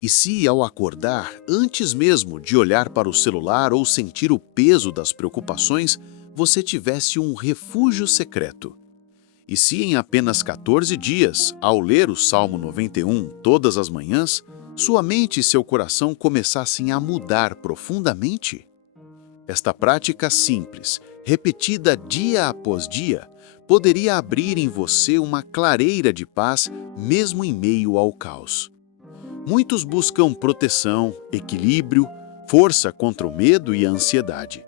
E se, ao acordar, antes mesmo de olhar para o celular ou sentir o peso das preocupações, você tivesse um refúgio secreto? E se em apenas 14 dias, ao ler o Salmo 91 todas as manhãs, sua mente e seu coração começassem a mudar profundamente? Esta prática simples, repetida dia após dia, poderia abrir em você uma clareira de paz mesmo em meio ao caos. Muitos buscam proteção, equilíbrio, força contra o medo e a ansiedade.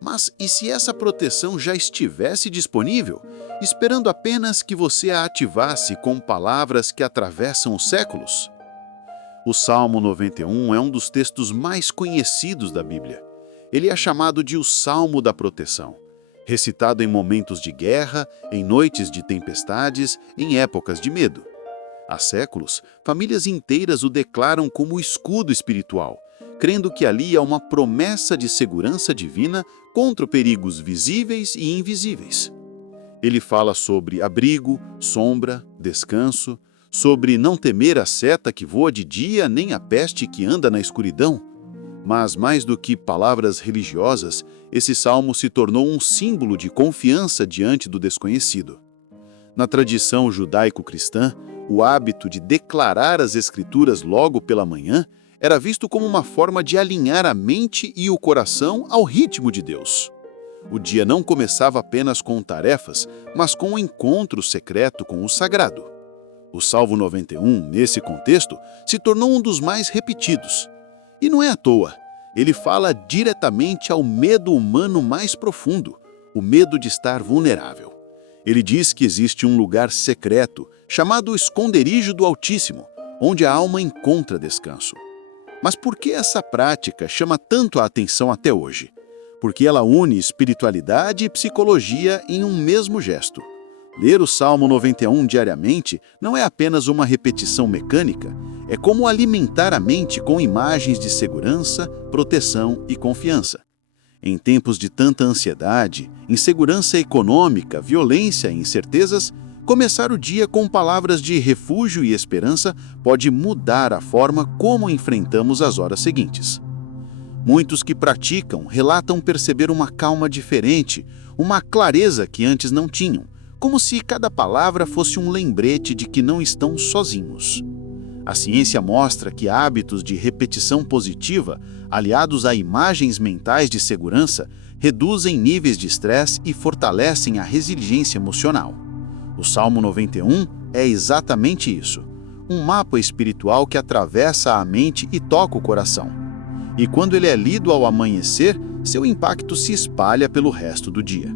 Mas e se essa proteção já estivesse disponível, esperando apenas que você a ativasse com palavras que atravessam os séculos? O Salmo 91 é um dos textos mais conhecidos da Bíblia. Ele é chamado de o Salmo da Proteção, recitado em momentos de guerra, em noites de tempestades, em épocas de medo. Há séculos, famílias inteiras o declaram como escudo espiritual, crendo que ali há uma promessa de segurança divina contra perigos visíveis e invisíveis. Ele fala sobre abrigo, sombra, descanso, sobre não temer a seta que voa de dia nem a peste que anda na escuridão. Mas mais do que palavras religiosas, esse salmo se tornou um símbolo de confiança diante do desconhecido. Na tradição judaico-cristã, o hábito de declarar as Escrituras logo pela manhã era visto como uma forma de alinhar a mente e o coração ao ritmo de Deus. O dia não começava apenas com tarefas, mas com um encontro secreto com o sagrado. O Salmo 91, nesse contexto, se tornou um dos mais repetidos. E não é à toa. Ele fala diretamente ao medo humano mais profundo, o medo de estar vulnerável. Ele diz que existe um lugar secreto, chamado esconderijo do Altíssimo, onde a alma encontra descanso. Mas por que essa prática chama tanto a atenção até hoje? Porque ela une espiritualidade e psicologia em um mesmo gesto. Ler o Salmo 91 diariamente não é apenas uma repetição mecânica, é como alimentar a mente com imagens de segurança, proteção e confiança. Em tempos de tanta ansiedade, insegurança econômica, violência e incertezas, começar o dia com palavras de refúgio e esperança pode mudar a forma como enfrentamos as horas seguintes. Muitos que praticam relatam perceber uma calma diferente, uma clareza que antes não tinham, como se cada palavra fosse um lembrete de que não estão sozinhos. A ciência mostra que hábitos de repetição positiva, aliados a imagens mentais de segurança, reduzem níveis de estresse e fortalecem a resiliência emocional. O Salmo 91 é exatamente isso, um mapa espiritual que atravessa a mente e toca o coração. E quando ele é lido ao amanhecer, seu impacto se espalha pelo resto do dia.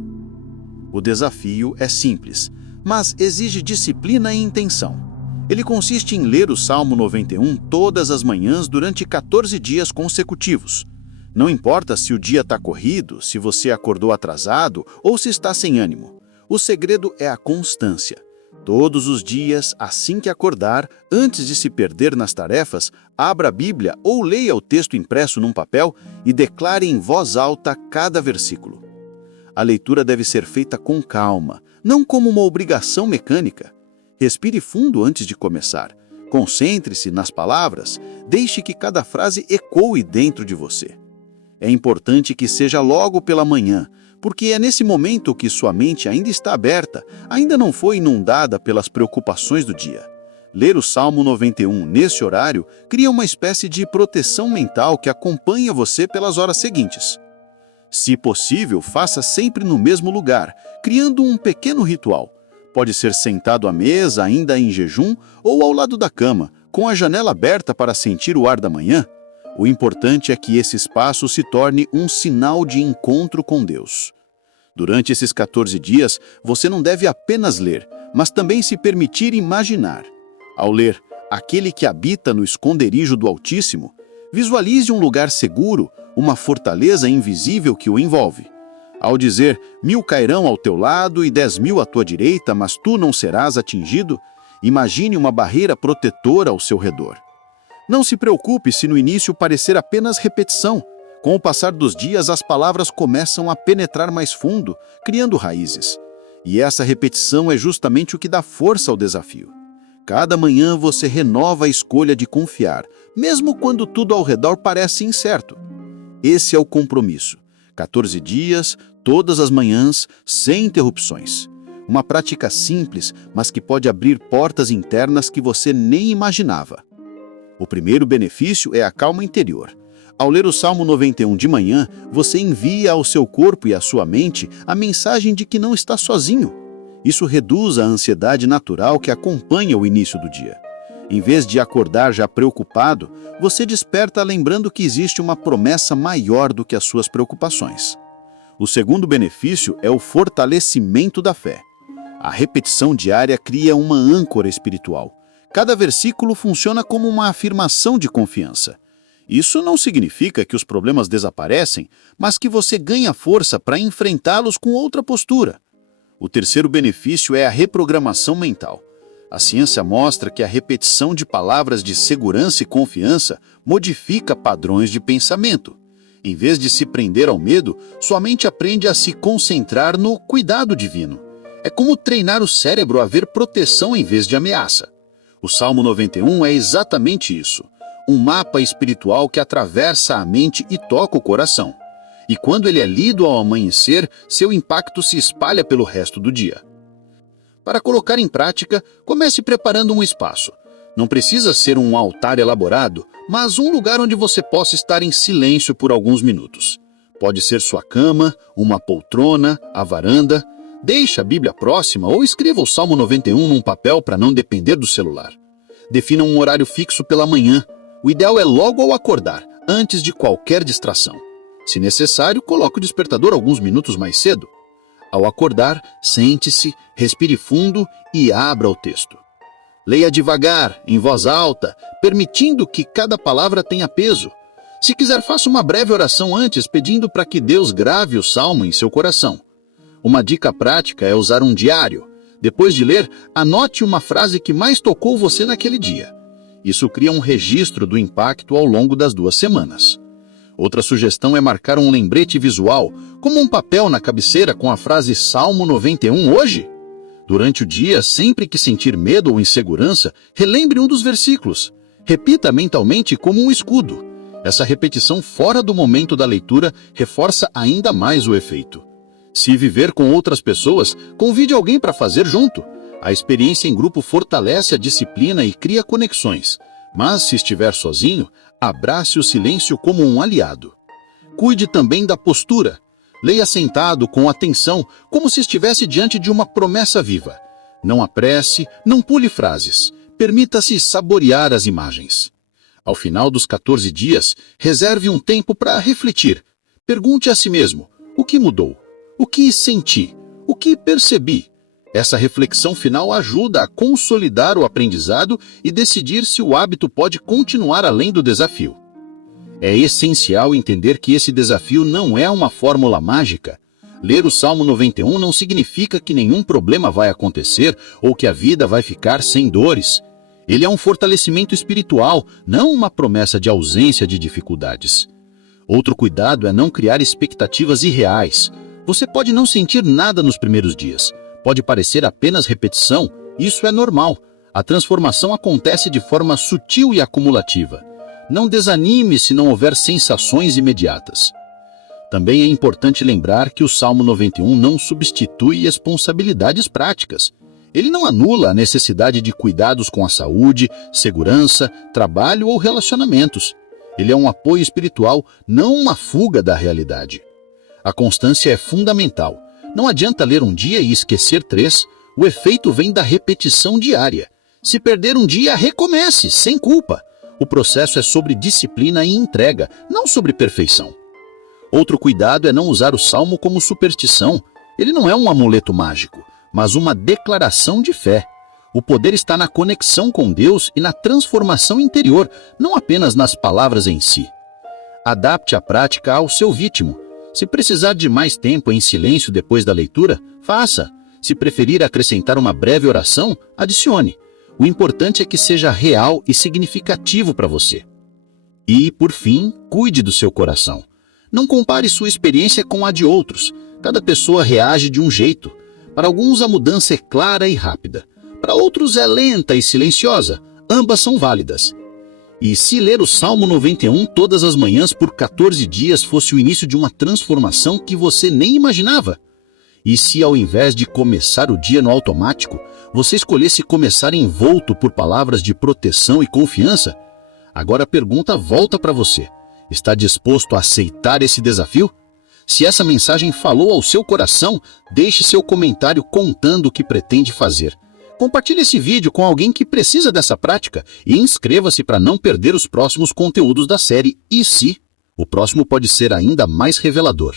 O desafio é simples, mas exige disciplina e intenção. Ele consiste em ler o Salmo 91 todas as manhãs durante 14 dias consecutivos. Não importa se o dia está corrido, se você acordou atrasado ou se está sem ânimo. O segredo é a constância. Todos os dias, assim que acordar, antes de se perder nas tarefas, abra a Bíblia ou leia o texto impresso num papel e declare em voz alta cada versículo. A leitura deve ser feita com calma, não como uma obrigação mecânica. Respire fundo antes de começar. Concentre-se nas palavras, deixe que cada frase ecoe dentro de você. É importante que seja logo pela manhã, porque é nesse momento que sua mente ainda está aberta, ainda não foi inundada pelas preocupações do dia. Ler o Salmo 91 nesse horário cria uma espécie de proteção mental que acompanha você pelas horas seguintes. Se possível, faça sempre no mesmo lugar, criando um pequeno ritual. Pode ser sentado à mesa, ainda em jejum, ou ao lado da cama, com a janela aberta para sentir o ar da manhã. O importante é que esse espaço se torne um sinal de encontro com Deus. Durante esses 14 dias, você não deve apenas ler, mas também se permitir imaginar. Ao ler Aquele que habita no esconderijo do Altíssimo, visualize um lugar seguro, uma fortaleza invisível que o envolve. Ao dizer, 1000 cairão ao teu lado e 10.000 à tua direita, mas tu não serás atingido, imagine uma barreira protetora ao seu redor. Não se preocupe se no início parecer apenas repetição. Com o passar dos dias, as palavras começam a penetrar mais fundo, criando raízes. E essa repetição é justamente o que dá força ao desafio. Cada manhã você renova a escolha de confiar, mesmo quando tudo ao redor parece incerto. Esse é o compromisso. 14 dias, todas as manhãs, sem interrupções. Uma prática simples, mas que pode abrir portas internas que você nem imaginava. O primeiro benefício é a calma interior. Ao ler o Salmo 91 de manhã, você envia ao seu corpo e à sua mente a mensagem de que não está sozinho. Isso reduz a ansiedade natural que acompanha o início do dia. Em vez de acordar já preocupado, você desperta lembrando que existe uma promessa maior do que as suas preocupações. O segundo benefício é o fortalecimento da fé. A repetição diária cria uma âncora espiritual. Cada versículo funciona como uma afirmação de confiança. Isso não significa que os problemas desaparecem, mas que você ganha força para enfrentá-los com outra postura. O terceiro benefício é a reprogramação mental. A ciência mostra que a repetição de palavras de segurança e confiança modifica padrões de pensamento. Em vez de se prender ao medo, sua mente aprende a se concentrar no cuidado divino. É como treinar o cérebro a ver proteção em vez de ameaça. O Salmo 91 é exatamente isso. Um mapa espiritual que atravessa a mente e toca o coração. E quando ele é lido ao amanhecer, seu impacto se espalha pelo resto do dia. Para colocar em prática, comece preparando um espaço. Não precisa ser um altar elaborado, mas um lugar onde você possa estar em silêncio por alguns minutos. Pode ser sua cama, uma poltrona, a varanda. Deixe a Bíblia próxima ou escreva o Salmo 91 num papel para não depender do celular. Defina um horário fixo pela manhã. O ideal é logo ao acordar, antes de qualquer distração. Se necessário, coloque o despertador alguns minutos mais cedo. Ao acordar, sente-se, respire fundo e abra o texto. Leia devagar, em voz alta, permitindo que cada palavra tenha peso. Se quiser, faça uma breve oração antes, pedindo para que Deus grave o salmo em seu coração. Uma dica prática é usar um diário. Depois de ler, anote uma frase que mais tocou você naquele dia. Isso cria um registro do impacto ao longo das 2 semanas. Outra sugestão é marcar um lembrete visual, como um papel na cabeceira com a frase Salmo 91 hoje. Durante o dia, sempre que sentir medo ou insegurança, relembre um dos versículos. Repita mentalmente como um escudo. Essa repetição fora do momento da leitura reforça ainda mais o efeito. Se viver com outras pessoas, convide alguém para fazer junto. A experiência em grupo fortalece a disciplina e cria conexões. Mas, se estiver sozinho, abrace o silêncio como um aliado. Cuide também da postura. Leia sentado, com atenção, como se estivesse diante de uma promessa viva. Não apresse, não pule frases. Permita-se saborear as imagens. Ao final dos 14 dias, reserve um tempo para refletir. Pergunte a si mesmo: o que mudou? O que senti? O que percebi? Essa reflexão final ajuda a consolidar o aprendizado e decidir se o hábito pode continuar além do desafio. É essencial entender que esse desafio não é uma fórmula mágica. Ler o Salmo 91 não significa que nenhum problema vai acontecer ou que a vida vai ficar sem dores. Ele é um fortalecimento espiritual, não uma promessa de ausência de dificuldades. Outro cuidado é não criar expectativas irreais. Você pode não sentir nada nos primeiros dias. Pode parecer apenas repetição, isso é normal. A transformação acontece de forma sutil e acumulativa. Não desanime se não houver sensações imediatas. Também é importante lembrar que o Salmo 91 não substitui responsabilidades práticas. Ele não anula a necessidade de cuidados com a saúde, segurança, trabalho ou relacionamentos. Ele é um apoio espiritual, não uma fuga da realidade. A constância é fundamental. Não adianta ler um dia e esquecer 3, o efeito vem da repetição diária. Se perder um dia, recomece, sem culpa. O processo é sobre disciplina e entrega, não sobre perfeição. Outro cuidado é não usar o salmo como superstição. Ele não é um amuleto mágico, mas uma declaração de fé. O poder está na conexão com Deus e na transformação interior, não apenas nas palavras em si. Adapte a prática ao seu ritmo. Se precisar de mais tempo em silêncio depois da leitura, faça. Se preferir acrescentar uma breve oração, adicione. O importante é que seja real e significativo para você. E, por fim, cuide do seu coração. Não compare sua experiência com a de outros. Cada pessoa reage de um jeito. Para alguns, a mudança é clara e rápida. Para outros é lenta e silenciosa. Ambas são válidas. E se ler o Salmo 91 todas as manhãs por 14 dias fosse o início de uma transformação que você nem imaginava? E se ao invés de começar o dia no automático, você escolhesse começar envolto por palavras de proteção e confiança? Agora a pergunta volta para você. Está disposto a aceitar esse desafio? Se essa mensagem falou ao seu coração, deixe seu comentário contando o que pretende fazer. Compartilhe esse vídeo com alguém que precisa dessa prática e inscreva-se para não perder os próximos conteúdos da série E Se? O próximo pode ser ainda mais revelador.